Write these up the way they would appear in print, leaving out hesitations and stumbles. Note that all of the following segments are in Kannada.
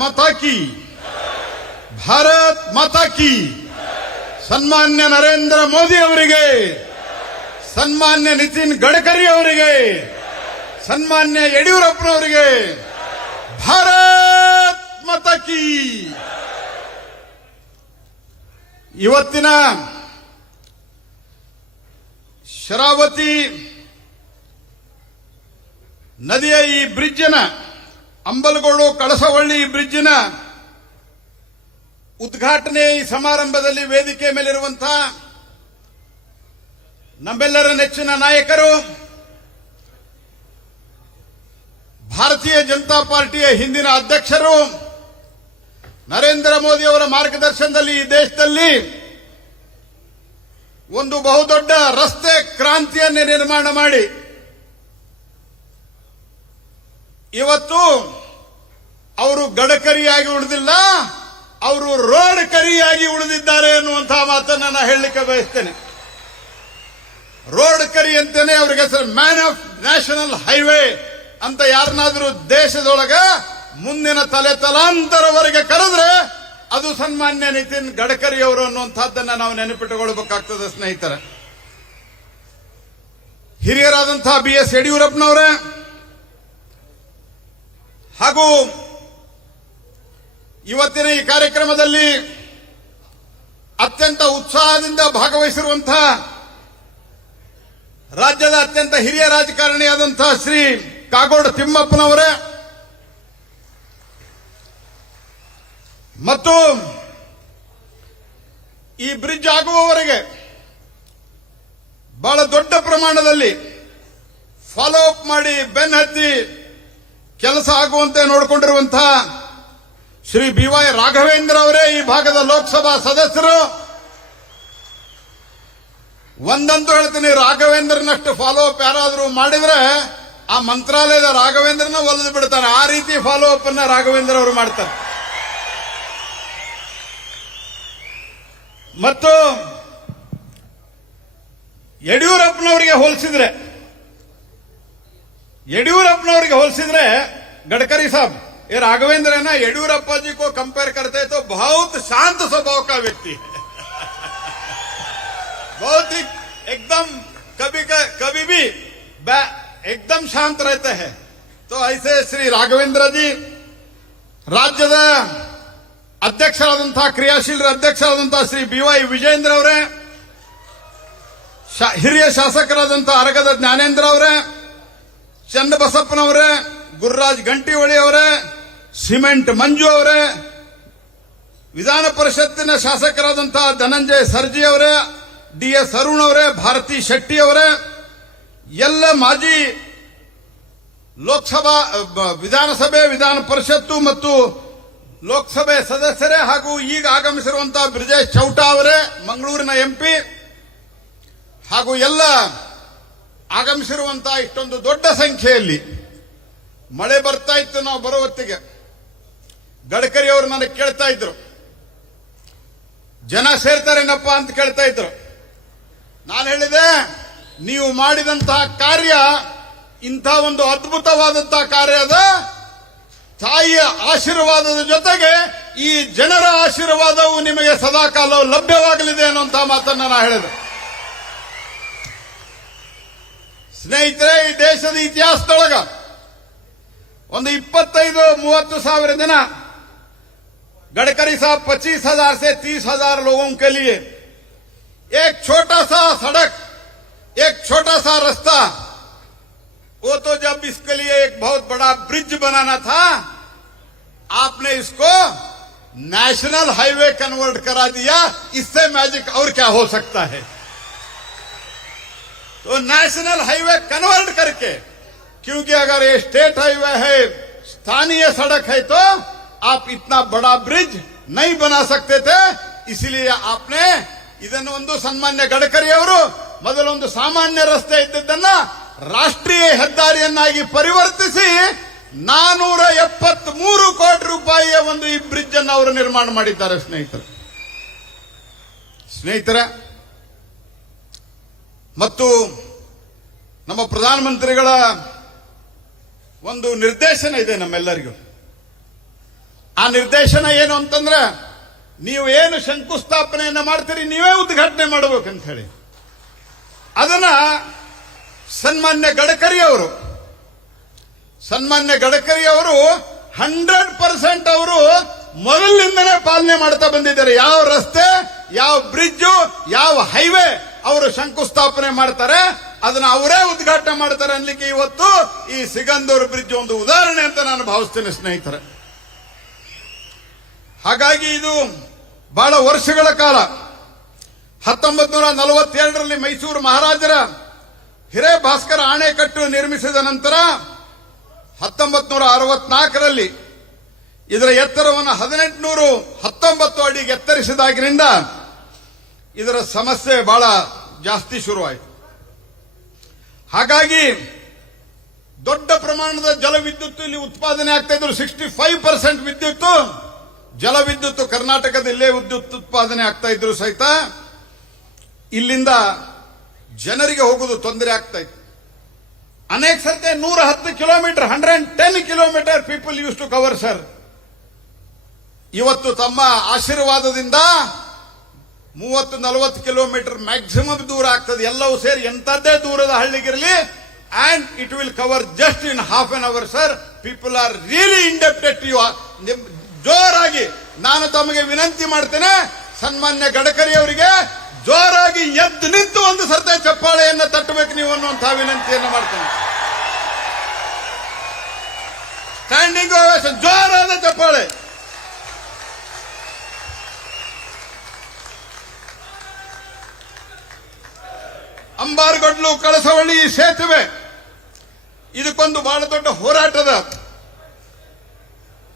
ಮಾತಾ ಕಿ, ಭಾರತ್ ಮಾತಾ ಕಿ. ಸನ್ಮಾನ್ಯ ನರೇಂದ್ರ ಮೋದಿ ಅವರಿಗೆ, ಸನ್ಮಾನ್ಯ ನಿತಿನ್ ಗಡ್ಕರಿ ಅವರಿಗೆ, ಸನ್ಮಾನ್ಯ ಯಡಿಯೂರಪ್ಪನವರಿಗೆ ಭಾರತ್ ಮಾತಾ ಕಿ. ಇವತ್ತಿನ ಶರಾವತಿ ನದಿಯ ಈ ಬ್ರಿಡ್ಜಿನ, ಅಂಬಲಗೋಡು ಕಳಸವಳ್ಳಿ ಬ್ರಿಡ್ಜಿನ ಉದ್ಘಾಟನೆ ಈ ಸಮಾರಂಭದಲ್ಲಿ ವೇದಿಕೆ ಮೇಲಿರುವಂತಹ ನಮ್ಮೆಲ್ಲರ ನೆಚ್ಚಿನ ನಾಯಕರು, ಭಾರತೀಯ ಜನತಾ ಪಾರ್ಟಿಯ ಹಿಂದಿನ ಅಧ್ಯಕ್ಷರು, ನರೇಂದ್ರ ಮೋದಿ ಅವರ ಮಾರ್ಗದರ್ಶನದಲ್ಲಿ ಈ ದೇಶದಲ್ಲಿ ಒಂದು ಬಹುದೊಡ್ಡ ರಸ್ತೆ ಕ್ರಾಂತಿಯನ್ನು ನಿರ್ಮಾಣ ಮಾಡಿ ಇವತ್ತು ಅವರು ಗಡಕರಿಯಾಗಿ ಉಳಿದಿಲ್ಲ, ಅವರು ರೋಡ್ ಕರಿಯಾಗಿ ಉಳಿದಿದ್ದಾರೆ ಅನ್ನುವಂತಹ ಮಾತನ್ನು ನಾನು ಹೇಳಲಿಕ್ಕೆ ಬಯಸ್ತೇನೆ. ರೋಡ್ ಕರಿ ಅಂತಾನೆ ಅವ್ರಿಗೆ ಹೆಸರು. ಮ್ಯಾನ್ ಆಫ್ ನ್ಯಾಷನಲ್ ಹೈವೇ ಅಂತ ಯಾರನ್ನಾದ್ರೂ ದೇಶದೊಳಗ ಮುಂದಿನ ತಲಾಂತರವರೆಗೆ ಕರೆದ್ರೆ ಅದು ಸನ್ಮಾನ್ಯ ನಿತಿನ್ ಗಡ್ಕರಿ ಅವರು ಅನ್ನುವಂಥದ್ದನ್ನ ನಾವು ನೆನಪಿಟ್ಟುಕೊಳ್ಬೇಕಾಗ್ತದೆ ಸ್ನೇಹಿತರೆ. ಹಿರಿಯರಾದಂತಹ BS ಯಡಿಯೂರಪ್ಪನವರೇ ಹಾಗೂ ಇವತ್ತಿನ ಈ ಕಾರ್ಯಕ್ರಮದಲ್ಲಿ ಅತ್ಯಂತ ಉತ್ಸಾಹದಿಂದ ಭಾಗವಹಿಸಿರುವಂತಹ ರಾಜ್ಯದ ಅತ್ಯಂತ ಹಿರಿಯ ರಾಜಕಾರಣಿಯಾದಂತಹ ಶ್ರೀ ಕಾಗೋಡು ತಿಮ್ಮಪ್ಪನವರೇ ಮತ್ತು ಈ ಬ್ರಿಡ್ಜ್ ಆಗುವವರೆಗೆ ಬಹಳ ದೊಡ್ಡ ಪ್ರಮಾಣದಲ್ಲಿ ಫಾಲೋ ಅಪ್ ಮಾಡಿ ಬೆನ್ನತ್ತಿ ಕೆಲಸ ಆಗುವಂತೆ ನೋಡಿಕೊಂಡಿರುವಂತಹ ಶ್ರೀ BY ರಾಘವೇಂದ್ರ ಅವರೇ ಈ ಭಾಗದ ಲೋಕಸಭಾ ಸದಸ್ಯರು. ಒಂದಂತೂ ಹೇಳ್ತೀನಿ, ರಾಘವೇಂದ್ರನಷ್ಟು ಫಾಲೋ ಅಪ್ ಯಾರಾದರೂ ಮಾಡಿದ್ರೆ ಆ ಮಂತ್ರಾಲಯದ ರಾಘವೇಂದ್ರನ ಒಲಿದು ಬಿಡ್ತಾರೆ. ಆ ರೀತಿ ಫಾಲೋ ಅಪ್ ಅನ್ನ ರಾಘವೇಂದ್ರ ಅವರು ಮಾಡ್ತಾರೆ. ಮತ್ತು ಯಡಿಯೂರಪ್ಪನವರಿಗೆ ಹೋಲಿಸಿದ್ರೆ गडकरी साहब ये राघवेंद्र है ना, येडियूरप्पा जी को कंपेयर करते हैं तो बहुत शांत स्वभाव का व्यक्ति है. बहुत ही एकदम कभी भी एकदम शांत रहते हैं. तो ऐसे श्री राघवेंद्र जी राज्यದ ಅಧ್ಯಕ್ಷರಾದಂತಹ ಕ್ರಿಯಾಶೀಲ ಅಧ್ಯಕ್ಷರಾದಂತಹ ಶ್ರೀ BY ವಿಜೇಂದ್ರ ಅವರೇ, ಹಿರಿಯ ಶಾಸಕರಾದಂತಹ ಅರಗದ ಜ್ಞಾನೇಂದ್ರ ಅವರೇ, ಚನ್ನಬಸಪ್ಪನವರೇ, ಗುರುರಾಜ್ ಗಂಟಿಹೊಳಿ ಅವರೇ, ಸಿಮೆಂಟ್ ಮಂಜು ಅವರೇ, ವಿಧಾನ ಪರಿಷತ್ತಿನ ಶಾಸಕರಾದಂತಹ ಧನಂಜಯ ಸರ್ಜಿ ಅವರೇ, DS ಅರುಣ್ ಅವರೇ, ಭಾರತಿ ಶೆಟ್ಟಿ ಅವರೇ, ಎಲ್ಲ ಮಾಜಿ ಲೋಕಸಭಾ ವಿಧಾನಸಭೆ, ವಿಧಾನ ಪರಿಷತ್ತು ಮತ್ತು ಲೋಕಸಭೆ ಸದಸ್ಯರೇ ಹಾಗೂ ಈಗ ಆಗಮಿಸಿರುವಂತಹ ಬ್ರಿಜೇಶ್ ಚೌಟಾ ಅವರೇ, ಮಂಗಳೂರಿನ MP, ಹಾಗೂ ಎಲ್ಲ ಆಗಮಿಸಿರುವಂತಹ ಇಷ್ಟೊಂದು ದೊಡ್ಡ ಸಂಖ್ಯೆಯಲ್ಲಿ ಮಳೆ ಬರ್ತಾ ಇತ್ತು. ನಾವು ಬರೋ ಹೊತ್ತಿಗೆ ಗಡ್ಕರಿ ಅವರು ನನಗೆ ಕೇಳ್ತಾ ಇದ್ರು, ಜನ ಸೇರ್ತಾರೇನಪ್ಪ ಅಂತ ಕೇಳ್ತಾ ಇದ್ರು. ನಾನು ಹೇಳಿದೆ, ನೀವು ಮಾಡಿದಂತಹ ಕಾರ್ಯ ಇಂಥ ಒಂದು ಅದ್ಭುತವಾದಂತಹ ಕಾರ್ಯ ಅದ. ತಾಯಿಯ ಆಶೀರ್ವಾದದ ಜೊತೆಗೆ ಈ ಜನರ ಆಶೀರ್ವಾದವು ನಿಮಗೆ ಸದಾಕಾಲ ಲಭ್ಯವಾಗಲಿದೆ ಅನ್ನುವಂತಹ ಮಾತನ್ನ ನಾನು ಹೇಳಿದೆ. ಸ್ನೇಹಿತರೆ, ಈ ದೇಶದ ಇತಿಹಾಸದೊಳಗ ಒಂದು 25-30 ಸಾವಿರ ಜನ गडकरी साहब 25,000 से 30,000 लोगों के लिए एक छोटा सा सड़क, एक छोटा सा रास्ता, वो तो जब इसके लिए एक बहुत बड़ा ब्रिज बनाना था, आपने इसको नेशनल हाईवे कन्वर्ट करा दिया. इससे मैजिक और क्या हो सकता है. तो नेशनल हाईवे कन्वर्ट करके, क्योंकि अगर ये स्टेट हाईवे है, स्थानीय सड़क है, तो आप इतना बड़ा ब्रिज नहीं बना सकते थे. इसलिए आपने ಇದನ್ನು ಒಂದು ಸನ್ಮಾನ್ಯ ಗಡ್ಕರಿ ಅವರು ಮೊದಲೊಂದು ಸಾಮಾನ್ಯ ರಸ್ತೆ ಇದ್ದದ್ದನ್ನ ರಾಷ್ಟ್ರೀಯ ಹೆದ್ದಾರಿಯನ್ನಾಗಿ ಪರಿವರ್ತಿಸಿ 473 ಕೋಟಿ ರೂಪಾಯಿಯ ಒಂದು ಈ ಬ್ರಿಡ್ಜ್ ಅನ್ನು ಅವರು ನಿರ್ಮಾಣ ಮಾಡಿದ್ದಾರೆ. ಸ್ನೇಹಿತರೆ, ಮತ್ತು ನಮ್ಮ ಪ್ರಧಾನಮಂತ್ರಿಗಳ ಒಂದು ನಿರ್ದೇಶನ ಇದೆ ನಮ್ಮೆಲ್ಲರಿಗೂ. ಆ ನಿರ್ದೇಶನ ಏನು ಅಂತಂದ್ರೆ ನೀವು ಏನು ಶಂಕುಸ್ಥಾಪನೆಯನ್ನ ಮಾಡ್ತೀರಿ ನೀವೇ ಉದ್ಘಾಟನೆ ಮಾಡಬೇಕಂತ ಹೇಳಿ ಅದನ್ನ ಸನ್ಮಾನ್ಯ ಗಡ್ಕರಿ ಅವರು 100% ಅವರು ಮೊದಲಿನಿಂದಲೇ ಪಾಲನೆ ಮಾಡ್ತಾ ಬಂದಿದ್ದಾರೆ. ಯಾವ ರಸ್ತೆ, ಯಾವ ಬ್ರಿಡ್ಜ್, ಯಾವ ಹೈವೇ ಅವರು ಶಂಕುಸ್ಥಾಪನೆ ಮಾಡ್ತಾರೆ ಅದನ್ನ ಅವರೇ ಉದ್ಘಾಟನೆ ಮಾಡ್ತಾರೆ ಅನ್ಲಿಕ್ಕೆ ಇವತ್ತು ಈ ಸಿಗಂದೂರು ಬ್ರಿಡ್ಜ್ ಒಂದು ಉದಾಹರಣೆ ಅಂತ ನಾನು ಭಾವಿಸ್ತೇನೆ ಸ್ನೇಹಿತರೆ. ಹಾಗಾಗಿ ಇದು ಬಹಳ ವರ್ಷಗಳ ಕಾಲ 1942ರಲ್ಲಿ ಮೈಸೂರು ಮಹಾರಾಜರ ಹಿರೇಭಾಸ್ಕರ ಆಣೆಕಟ್ಟು ನಿರ್ಮಿಸಿದ ನಂತರ 1964ರಲ್ಲಿ ಇದರ ಎತ್ತರವನ್ನು 1819 ಅಡಿಗೆ ಎತ್ತರಿಸಿದಾಗಿನಿಂದ ಇದರ ಸಮಸ್ಯೆ ಬಹಳ ಜಾಸ್ತಿ ಶುರುವಾಯಿತು. ಹಾಗಾಗಿ ದೊಡ್ಡ ಪ್ರಮಾಣದ ಜಲವಿದ್ಯುತ್ ಇಲ್ಲಿ ಉತ್ಪಾದನೆ ಆಗ್ತಾ ಇದ್ರು. 65% ವಿದ್ಯುತ್ ಜಲವಿದ್ಯುತ್ ಕರ್ನಾಟಕದಲ್ಲೇ ವಿದ್ಯುತ್ ಉತ್ಪಾದನೆ ಆಗ್ತಾ ಇದ್ರು ಸಹಿತ ಇಲ್ಲಿಂದ ಜನರಿಗೆ ಹೋಗುವುದು ತೊಂದರೆ ಆಗ್ತಾ ಇತ್ತು. ಅನೇಕ ಸರ್ತಿ 110 kilometre 110 kilometre people use to cover sir. ಇವತ್ತು ತಮ್ಮ ಆಶೀರ್ವಾದದಿಂದ 30-40 ಕಿಲೋಮೀಟರ್ ಮ್ಯಾಕ್ಸಿಮಮ್ ದೂರ ಆಗ್ತದೆ. ಎಲ್ಲವೂ ಸೇರಿ ಎಂತದ್ದೇ ದೂರದ ಹಳ್ಳಿಗಿರಲಿ and it will cover just in half an hour sir. People are really indebted to you. ಜೋರಾಗಿ ನಾನು ತಮಗೆ ವಿನಂತಿ ಮಾಡ್ತೇನೆ, ಸನ್ಮಾನ್ಯ ಗಡ್ಕರಿ ಅವರಿಗೆ ಜೋರಾಗಿ ಎದ್ದು ನಿಂತು ಒಂದು ಸರ್ತೆ ಚಪ್ಪಾಳೆಯನ್ನು ತಟ್ಟಬೇಕು ನೀವು ಅನ್ನುವಂತಹ ವಿನಂತಿಯನ್ನು ಮಾಡ್ತೇನೆ. ಸ್ಟ್ಯಾಂಡಿಂಗ್ ಓವೇಷನ್, ಜೋರಾದ ಚಪ್ಪಾಳೆ. ಅಂಬಾರಗೊಡ್ಲು ಕಳಸವಳ್ಳಿ ಸೇತುವೆ ಇದಕ್ಕೊಂದು ಬಹಳ ದೊಡ್ಡ ಹೋರಾಟದ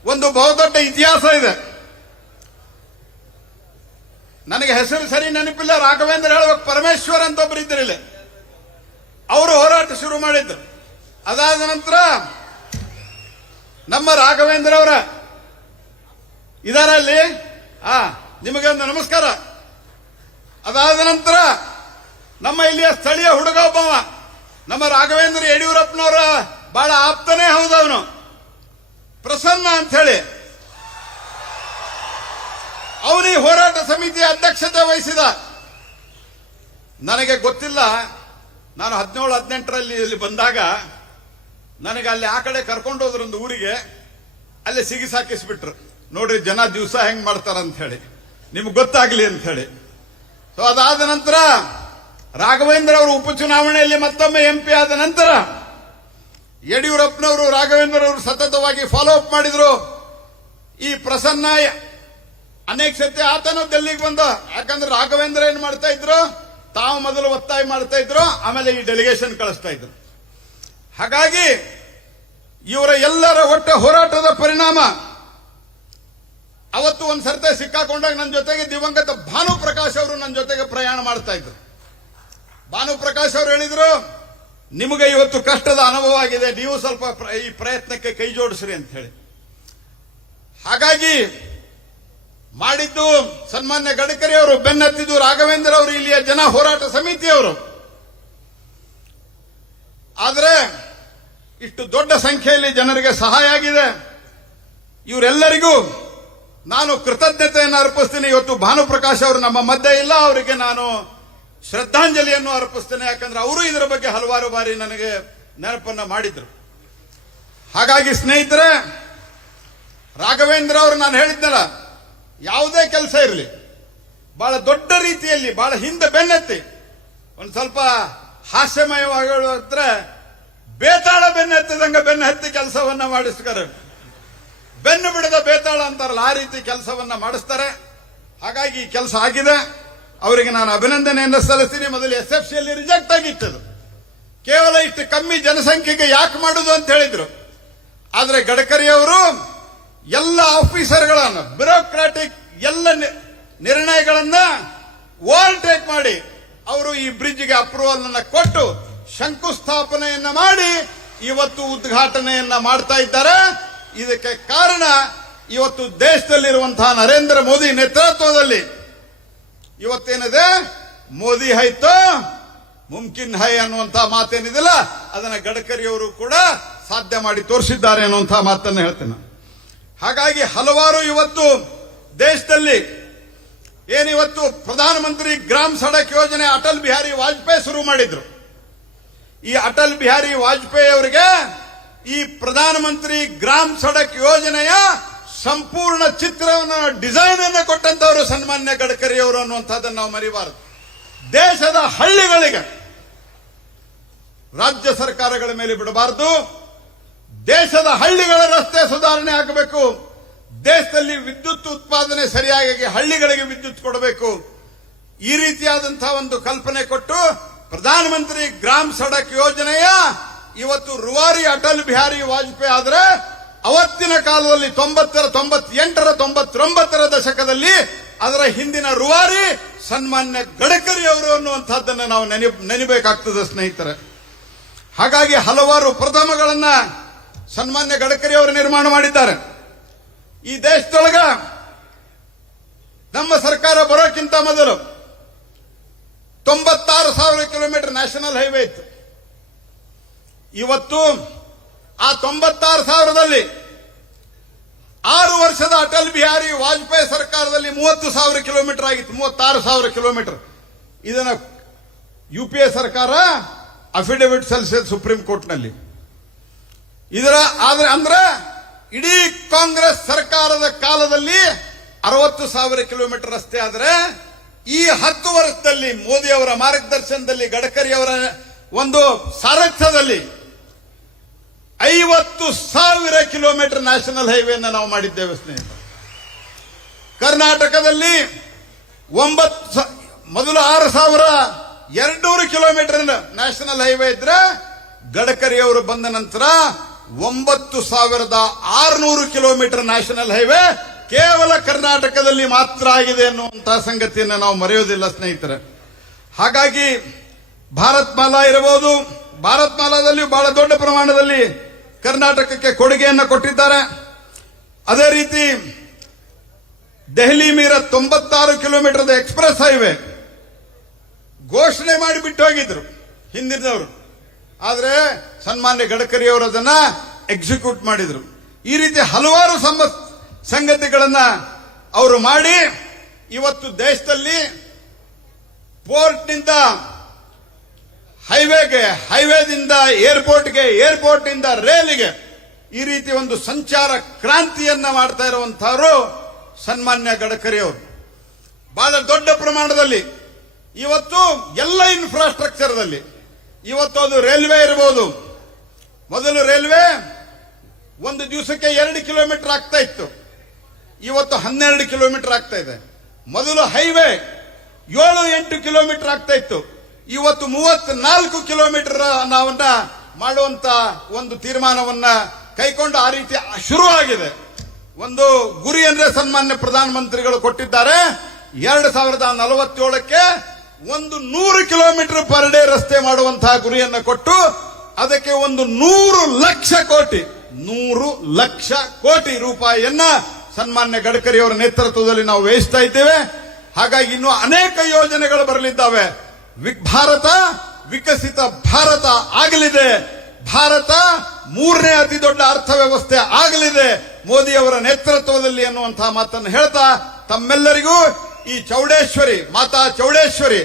ಒಂದು ಬಹುದೊಡ್ಡ ಇತಿಹಾಸ ಇದೆ. ನನಗೆ ಹೆಸರು ಸರಿ ನೆನಪಿಲ್ಲ, ರಾಘವೇಂದ್ರ ಹೇಳಬೇಕು, ಪರಮೇಶ್ವರ್ ಅಂತ ಒಬ್ಬರು ಇದ್ರಿಲ್ಲ, ಅವರು ಹೋರಾಟ ಶುರು ಮಾಡಿದ್ರು. ಅದಾದ ನಂತರ ನಮ್ಮ ರಾಘವೇಂದ್ರ ಅವರ ಇದರಲ್ಲಿ ನಿಮಗೆ ಒಂದು ನಮಸ್ಕಾರ. ಅದಾದ ನಂತರ ನಮ್ಮ ಇಲ್ಲಿಯ ಸ್ಥಳೀಯ ಹುಡುಗ ಒಬ್ಬವ ನಮ್ಮ ರಾಘವೇಂದ್ರ ಯಡಿಯೂರಪ್ಪನವರ ಬಹಳ ಆಪ್ತನೇ ಹೌದವನು, ಪ್ರಸನ್ನ ಅಂತ ಹೇಳಿ, ಅವನು ಈ ಹೋರಾಟ ಸಮಿತಿಯ ಅಧ್ಯಕ್ಷತೆ ವಹಿಸಿದ. ನನಗೆ ಗೊತ್ತಿಲ್ಲ, ನಾನು 17-18ರಲ್ಲಿ ಇಲ್ಲಿ ಬಂದಾಗ ನನಗೆ ಅಲ್ಲಿ ಆ ಕಡೆ ಕರ್ಕೊಂಡೋದ್ರು ಒಂದು ಊರಿಗೆ, ಅಲ್ಲಿ ಸಿಗಿಸಾಕಿಸ್ಬಿಟ್ರು. ನೋಡ್ರಿ ಜನ ದಿವಸ ಹೆಂಗ್ ಮಾಡ್ತಾರಂತ ಹೇಳಿ, ನಿಮ್ಗೆ ಗೊತ್ತಾಗ್ಲಿ ಅಂತ ಹೇಳಿ. ಸೊ ಅದಾದ ನಂತರ ರಾಘವೇಂದ್ರ ಅವರು ಉಪಚುನಾವಣೆಯಲ್ಲಿ ಮತ್ತೊಮ್ಮೆ MP ಆದ ನಂತರ ಯಡಿಯೂರಪ್ಪನವರು ರಾಘವೇಂದ್ರ ಅವರು ಸತತವಾಗಿ ಫಾಲೋ ಅಪ್ ಮಾಡಿದ್ರು. ಈ ಪ್ರಸನ್ನ ಅನೇಕ ಸತ್ಯ ಆತನು ಡೆಲ್ಲಿಗೆ ಬಂದ. ಯಾಕಂದ್ರೆ ರಾಘವೇಂದ್ರ ಏನ್ ಮಾಡ್ತಾ ಇದ್ರು, ತಾವು ಮೊದಲು ಒತ್ತಾಯ ಮಾಡ್ತಾ ಇದ್ರು, ಆಮೇಲೆ ಈ ಡೆಲಿಗೇಷನ್ ಕಳಿಸ್ತಾ ಇದ್ರು. ಹಾಗಾಗಿ ಇವರ ಎಲ್ಲರ ಒಟ್ಟ ಹೋರಾಟದ ಪರಿಣಾಮ ಅವತ್ತು ಒಂದ್ ಸರ್ತೆ ಸಿಕ್ಕಾಕೊಂಡಾಗ ನನ್ನ ಜೊತೆಗೆ ದಿವಂಗತ ಭಾನುಪ್ರಕಾಶ್ ಅವರು ನನ್ನ ಜೊತೆಗೆ ಪ್ರಯಾಣ ಮಾಡ್ತಾ ಇದ್ರು. ಭಾನುಪ್ರಕಾಶ್ ಅವರು ಹೇಳಿದ್ರು, ನಿಮಗೆ ಇವತ್ತು ಕಷ್ಟದ ಅನುಭವ ಆಗಿದೆ, ನೀವು ಸ್ವಲ್ಪ ಈ ಪ್ರಯತ್ನಕ್ಕೆ ಕೈ ಜೋಡಿಸ್ರಿ ಅಂತ ಹೇಳಿ. ಹಾಗಾಗಿ ಮಾಡಿದ್ದು ಸನ್ಮಾನ್ಯ ಗಡ್ಕರಿ ಅವರು, ಬೆನ್ನತ್ತಿದ್ದು ರಾಘವೇಂದ್ರ ಅವರು, ಇಲ್ಲಿಯ ಜನ ಹೋರಾಟ ಸಮಿತಿಯವರು. ಆದರೆ ಇಷ್ಟು ದೊಡ್ಡ ಸಂಖ್ಯೆಯಲ್ಲಿ ಜನರಿಗೆ ಸಹಾಯ ಆಗಿದೆ. ಇವರೆಲ್ಲರಿಗೂ ನಾನು ಕೃತಜ್ಞತೆಯನ್ನು ಅರ್ಪಿಸ್ತೀನಿ. ಇವತ್ತು ಭಾನುಪ್ರಕಾಶ್ ಅವರು ನಮ್ಮ ಮಧ್ಯೆ ಇಲ್ಲ, ಅವರಿಗೆ ನಾನು ಶ್ರದ್ಧಾಂಜಲಿಯನ್ನು ಅರ್ಪಿಸ್ತೇನೆ. ಯಾಕಂದ್ರೆ ಅವರು ಇದರ ಬಗ್ಗೆ ಹಲವಾರು ಬಾರಿ ನನಗೆ ನೆನಪನ್ನ ಮಾಡಿದ್ರು. ಹಾಗಾಗಿ ಸ್ನೇಹಿತರೆ, ರಾಘವೇಂದ್ರ ಅವರು ನಾನು ಹೇಳಿದ್ದಲ್ಲ, ಯಾವುದೇ ಕೆಲಸ ಇರಲಿ ಬಹಳ ದೊಡ್ಡ ರೀತಿಯಲ್ಲಿ, ಬಹಳ ಹಿಂದೆ ಬೆನ್ನತ್ತಿ, ಒಂದು ಸ್ವಲ್ಪ ಹಾಸ್ಯಮಯವಾಗಿದ್ರೆ ಬೇತಾಳ ಬೆನ್ನತ್ತಿದಂಗ ಬೆನ್ನ ಹತ್ತಿ ಕೆಲಸವನ್ನ ಮಾಡಿಸ್ತಾರೆ. ಬೆನ್ನು ಬಿಡದ ಬೇತಾಳ ಅಂತಾರಲ್ಲ, ಆ ರೀತಿ ಕೆಲಸವನ್ನ ಮಾಡಿಸ್ತಾರೆ. ಹಾಗಾಗಿ ಈ ಕೆಲಸ ಆಗಿದೆ. ಅವರಿಗೆ ನಾನು ಅಭಿನಂದನೆಯನ್ನು ಸಲ್ಲಿಸ್ತೀನಿ. ಮೊದಲು SFCಯಲ್ಲಿ ರಿಜೆಕ್ಟ್ ಆಗಿತ್ತದು, ಕೇವಲ ಇಷ್ಟು ಕಮ್ಮಿ ಜನಸಂಖ್ಯೆಗೆ ಯಾಕೆ ಮಾಡುದು ಅಂತ ಹೇಳಿದ್ರು. ಆದ್ರೆ ಗಡ್ಕರಿ ಅವರು ಎಲ್ಲ ಆಫೀಸರ್ಗಳನ್ನು, ಬ್ಯೂರೋಕ್ರಾಟಿಕ್ ಎಲ್ಲ ನಿರ್ಣಯಗಳನ್ನ ಓವರ್ಟೇಕ್ ಮಾಡಿ ಅವರು ಈ ಬ್ರಿಡ್ಜ್ಗೆ ಅಪ್ರೂವಲ್ ಅನ್ನ ಕೊಟ್ಟು ಶಂಕುಸ್ಥಾಪನೆಯನ್ನ ಮಾಡಿ ಇವತ್ತು ಉದ್ಘಾಟನೆಯನ್ನ ಮಾಡ್ತಾ ಇದ್ದಾರೆ. ಇದಕ್ಕೆ ಕಾರಣ ಇವತ್ತು ದೇಶದಲ್ಲಿರುವಂತಹ ನರೇಂದ್ರ ಮೋದಿ ನೇತೃತ್ವದಲ್ಲಿ ಇವತ್ತೇನಿದೆ, ಮೋದಿ ಹೈತೋ ಮುಮ್ಕಿನ್ ಹೈ ಅನ್ನುವಂತಹ ಮಾತೇನಿದೆಯಲ್ಲ, ಅದನ್ನ ಗಡ್ಕರಿ ಅವರು ಕೂಡ ಸಾಧ್ಯ ಮಾಡಿ ತೋರಿಸಿದ್ದಾರೆ ಅನ್ನುವಂತಹ ಮಾತನ್ನು ಹೇಳ್ತೇನೆ. ಹಾಗಾಗಿ ಹಲವಾರು ಇವತ್ತು ದೇಶದಲ್ಲಿ ಏನಿವತ್ತು ಪ್ರಧಾನಮಂತ್ರಿ ಗ್ರಾಮ್ ಸಡಕ್ ಯೋಜನೆ ಅಟಲ್ ಬಿಹಾರಿ ವಾಜಪೇಯಿ ಶುರು ಮಾಡಿದ್ರು. ಈ ಅಟಲ್ ಬಿಹಾರಿ ವಾಜಪೇಯಿ ಅವರಿಗೆ ಈ ಪ್ರಧಾನಮಂತ್ರಿ ಗ್ರಾಮ್ ಸಡಕ್ ಯೋಜನೆಯ ಸಂಪೂರ್ಣ ಚಿತ್ರವನ್ನು ಡಿಸೈನ್ ಅನ್ನು ಕೊಟ್ಟಂತವರು ಸನ್ಮಾನ್ಯ ಗಡ್ಕರಿ ಅವರು ಅನ್ನುವಂಥದ್ದನ್ನು ನಾವು ಮರಿಬಾರದು. ದೇಶದ ಹಳ್ಳಿಗಳಿಗೆ ರಾಜ್ಯ ಸರ್ಕಾರಗಳ ಮೇಲೆ ಬಿಡಬಾರದು. ದೇಶದ ಹಳ್ಳಿಗಳ ರಸ್ತೆ ಸುಧಾರಣೆ ಆಗಬೇಕು. ದೇಶದಲ್ಲಿ ವಿದ್ಯುತ್ ಉತ್ಪಾದನೆ ಸರಿಯಾಗಿ ಹಳ್ಳಿಗಳಿಗೆ ವಿದ್ಯುತ್ ಕೊಡಬೇಕು. ಈ ರೀತಿಯಾದಂತಹ ಒಂದು ಕಲ್ಪನೆ ಕೊಟ್ಟು ಪ್ರಧಾನಮಂತ್ರಿ ಗ್ರಾಮ್ ಸಡಕ್ ಯೋಜನೆಯ ಇವತ್ತು ರೂವಾರಿ ಅಟಲ್ ಬಿಹಾರಿ ವಾಜಪೇಯಿ ಆದ್ರೆ ಅವತ್ತಿನ ಕಾಲದಲ್ಲಿ 90ರ 98ರ 99ರ ದಶಕದಲ್ಲಿ ಅದರ ಹಿಂದಿನ ರೂವಾರಿ ಸನ್ಮಾನ್ಯ ಗಡ್ಕರಿ ಅವರು ಅನ್ನುವಂಥದ್ದನ್ನು ನಾವು ನೆನಬೇಕಾಗ್ತದೆ ಸ್ನೇಹಿತರೆ. ಹಾಗಾಗಿ ಹಲವಾರು ಪ್ರಥಮಗಳನ್ನ ಸನ್ಮಾನ್ಯ ಗಡ್ಕರಿ ಅವರು ನಿರ್ಮಾಣ ಮಾಡಿದ್ದಾರೆ. ಈ ದೇಶದೊಳಗ ನಮ್ಮ ಸರ್ಕಾರ ಬರೋಕ್ಕಿಂತ ಮೊದಲು 96,000 ಕಿಲೋಮೀಟರ್ ನ್ಯಾಷನಲ್ ಹೈವೇ ಇತ್ತು. ಇವತ್ತು ಆ 96,000ದಲ್ಲಿ 6 ವರ್ಷದ ಅಟಲ್ ಬಿಹಾರಿ ವಾಜಪೇಯಿ ಸರ್ಕಾರದಲ್ಲಿ 30,000 ಕಿಲೋಮೀಟರ್ ಆಗಿತ್ತು. 36,000 ಕಿಲೋಮೀಟರ್. ಇದನ್ನ ಯುಪಿಎ ಸರ್ಕಾರ ಅಫಿಡವಿಟ್ ಸಲ್ಲಿಸಿದೆ ಸುಪ್ರೀಂ ಕೋರ್ಟ್ನಲ್ಲಿ. ಇದರ ಅಂದ್ರೆ ಇಡೀ ಕಾಂಗ್ರೆಸ್ ಸರ್ಕಾರದ ಕಾಲದಲ್ಲಿ 60,000 ಕಿಲೋಮೀಟರ್ ರಸ್ತೆ ಆದರೆ ಈ 10 ವರ್ಷದಲ್ಲಿ ಮೋದಿ ಅವರ ಮಾರ್ಗದರ್ಶನದಲ್ಲಿ ಗಡ್ಕರಿ ಅವರ ಒಂದು ಸಾರಥ್ಯದಲ್ಲಿ 50,000 ಕಿಲೋಮೀಟರ್ ನ್ಯಾಷನಲ್ ಹೈವೇನ ನಾವು ಮಾಡಿದ್ದೇವೆ ಸ್ನೇಹಿತರೆ. ಕರ್ನಾಟಕದಲ್ಲಿ ಮೊದಲು 6,200 ಕಿಲೋಮೀಟರ್ ನ್ಯಾಷನಲ್ ಹೈವೇ ಇದ್ರೆ ಗಡ್ಕರಿ ಅವರು ಬಂದ ನಂತರ 9,600 ಕಿಲೋಮೀಟರ್ ನ್ಯಾಷನಲ್ ಹೈವೇ ಕೇವಲ ಕರ್ನಾಟಕದಲ್ಲಿ ಮಾತ್ರ ಆಗಿದೆ ಅನ್ನುವಂತಹ ಸಂಗತಿಯನ್ನು ನಾವು ಮರೆಯೋದಿಲ್ಲ ಸ್ನೇಹಿತರೆ. ಹಾಗಾಗಿ ಭಾರತ್ ಮಾಲಾ ಇರಬಹುದು, ಭಾರತ್ ಮಾಲಾದಲ್ಲಿ ಬಹಳ ದೊಡ್ಡ ಪ್ರಮಾಣದಲ್ಲಿ ಕರ್ನಾಟಕಕ್ಕೆ ಕೊಡುಗೆಯನ್ನು ಕೊಟ್ಟಿದ್ದಾರೆ. ಅದೇ ರೀತಿ ದೆಹಲಿ ಮೀರ 96 ಕಿಲೋಮೀಟರ್ ಎಕ್ಸ್ಪ್ರೆಸ್ ಹೈವೇ ಘೋಷಣೆ ಮಾಡಿಬಿಟ್ಟು ಹೋಗಿದ್ರು ಹಿಂದಿನವರು. ಆದ್ರೆ ಸನ್ಮಾನ್ಯ ಗಡ್ಕರಿ ಅವರು ಅದನ್ನ ಎಕ್ಸಿಕ್ಯೂಟ್ ಮಾಡಿದ್ರು. ಈ ರೀತಿ ಹಲವಾರು ಸಂಗತಿಗಳನ್ನ ಅವರು ಮಾಡಿ ಇವತ್ತು ದೇಶದಲ್ಲಿ ಪೋರ್ಟ್ನಿಂದ ಹೈವೇಗೆ, ಹೈವೇದಿಂದ ಏರ್ಪೋರ್ಟ್ಗೆ, ಏರ್ಪೋರ್ಟ್ನಿಂದ ರೈಲಿಗೆ ಈ ರೀತಿ ಒಂದು ಸಂಚಾರ ಕ್ರಾಂತಿಯನ್ನ ಮಾಡ್ತಾ ಇರುವಂತಹವರು ಸನ್ಮಾನ್ಯ ಗಡ್ಕರಿ ಅವರು. ಬಹಳ ದೊಡ್ಡ ಪ್ರಮಾಣದಲ್ಲಿ ಇವತ್ತು ಎಲ್ಲ ಇನ್ಫ್ರಾಸ್ಟ್ರಕ್ಚರ್ದಲ್ಲಿ ಇವತ್ತು ಅದು ರೈಲ್ವೆ ಇರಬಹುದು. ಮೊದಲು ರೈಲ್ವೆ ಒಂದು ದಿವಸಕ್ಕೆ 2 ಕಿಲೋಮೀಟರ್ ಆಗ್ತಾ ಇತ್ತು, ಇವತ್ತು 12 ಕಿಲೋಮೀಟರ್ ಆಗ್ತಾ ಇದೆ. ಮೊದಲು ಹೈವೇ 7-8 ಕಿಲೋಮೀಟರ್ ಆಗ್ತಾ ಇತ್ತು, ಇವತ್ತು 34 ಕಿಲೋಮೀಟರ್ ನಾವನ್ನ ಮಾಡುವಂತ ಒಂದು ತೀರ್ಮಾನವನ್ನ ಕೈಕೊಂಡು ಆ ರೀತಿ ಶುರುವಾಗಿದೆ. ಒಂದು ಗುರಿಯನ್ನೇ ಸನ್ಮಾನ್ಯ ಪ್ರಧಾನಮಂತ್ರಿಗಳು ಕೊಟ್ಟಿದ್ದಾರೆ. 2047ಕ್ಕೆ 100 ಕಿಲೋಮೀಟರ್ ಪರ್ ಡೇ ರಸ್ತೆ ಮಾಡುವಂತಹ ಗುರಿಯನ್ನು ಕೊಟ್ಟು ಅದಕ್ಕೆ 100 ಲಕ್ಷ ಕೋಟಿ ರೂಪಾಯಿಯನ್ನ ಸನ್ಮಾನ್ಯ ಗಡ್ಕರಿ ಅವರ ನೇತೃತ್ವದಲ್ಲಿ ನಾವು ವ್ಯಯಿಸ್ತಾ ಇದ್ದೇವೆ. ಹಾಗಾಗಿ ಇನ್ನೂ ಅನೇಕ ಯೋಜನೆಗಳು ಬರಲಿದ್ದಾವೆ. ಭಾರತ ವಿಕಸಿತ ಭಾರತ ಆಗಲಿದೆ. ಭಾರತ 3ನೇ ಅತಿ ದೊಡ್ಡ ಅರ್ಥವ್ಯವಸ್ಥೆ ಆಗಲಿದೆ ಮೋದಿ ಅವರ ನೇತೃತ್ವದಲ್ಲಿ ಅನ್ನುವಂತಹ ಮಾತನ್ನು ಹೇಳ್ತಾ ತಮ್ಮೆಲ್ಲರಿಗೂ ಈ ಚೌಡೇಶ್ವರಿ, ಮಾತಾ ಚೌಡೇಶ್ವರಿ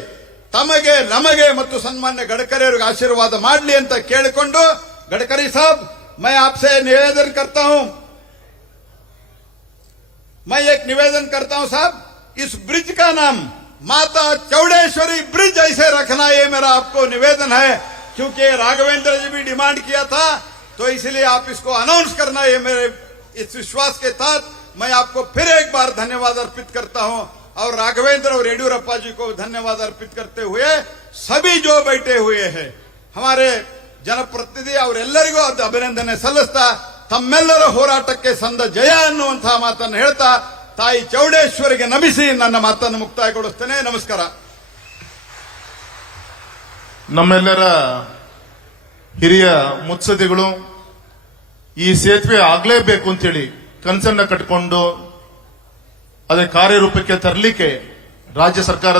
ತಮಗೆ, ನಮಗೆ ಮತ್ತು ಸನ್ಮಾನ್ಯ ಗಡ್ಕರಿ ಅವರಿಗೆ ಆಶೀರ್ವಾದ ಮಾಡಲಿ ಅಂತ ಕೇಳಿಕೊಂಡು, गडकरी साहब मैं आपसे निवेदन करता हूं, मैं एक निवेदन करता हूं साहब, इस ब्रिज का नाम माता चौड़ेश्वरी ब्रिज ऐसे रखना, ये मेरा आपको निवेदन है, क्योंकि राघवेंद्र जी भी डिमांड किया था, तो इसलिए आप इसको अनाउंस करना। ये मेरे इस विश्वास के साथ मैं आपको फिर एक बार धन्यवाद अर्पित करता हूं और राघवेंद्र और येडियुरप्पा जी को धन्यवाद अर्पित करते हुए सभी जो बैठे हुए हैं हमारे ಜನಪ್ರತಿನಿಧಿ ಅವರೆಲ್ಲರಿಗೂ ಅಭಿನಂದನೆ ಸಲ್ಲಿಸ್ತಾ ತಮ್ಮೆಲ್ಲರ ಹೋರಾಟಕ್ಕೆ ಸಂದ ಜಯ ಅನ್ನುವಂತಹ ಮಾತನ್ನು ಹೇಳ್ತಾ ತಾಯಿ ಚೌಡೇಶ್ವರಿಗೆ ನಮಿಸಿ ನನ್ನ ಮಾತನ್ನು ಮುಕ್ತಾಯಗೊಳಿಸ್ತೇನೆ. ನಮಸ್ಕಾರ. ನಮ್ಮೆಲ್ಲರ ಹಿರಿಯ ಮುತ್ಸದ್ದಿಗಳು ಈ ಸೇತುವೆ ಆಗ್ಲೇಬೇಕು ಅಂತೇಳಿ ಕನಸನ್ನ ಕಟ್ಟಿಕೊಂಡು ಅದರ ಕಾರ್ಯರೂಪಕ್ಕೆ ತರಲಿಕ್ಕೆ ರಾಜ್ಯ ಸರ್ಕಾರದ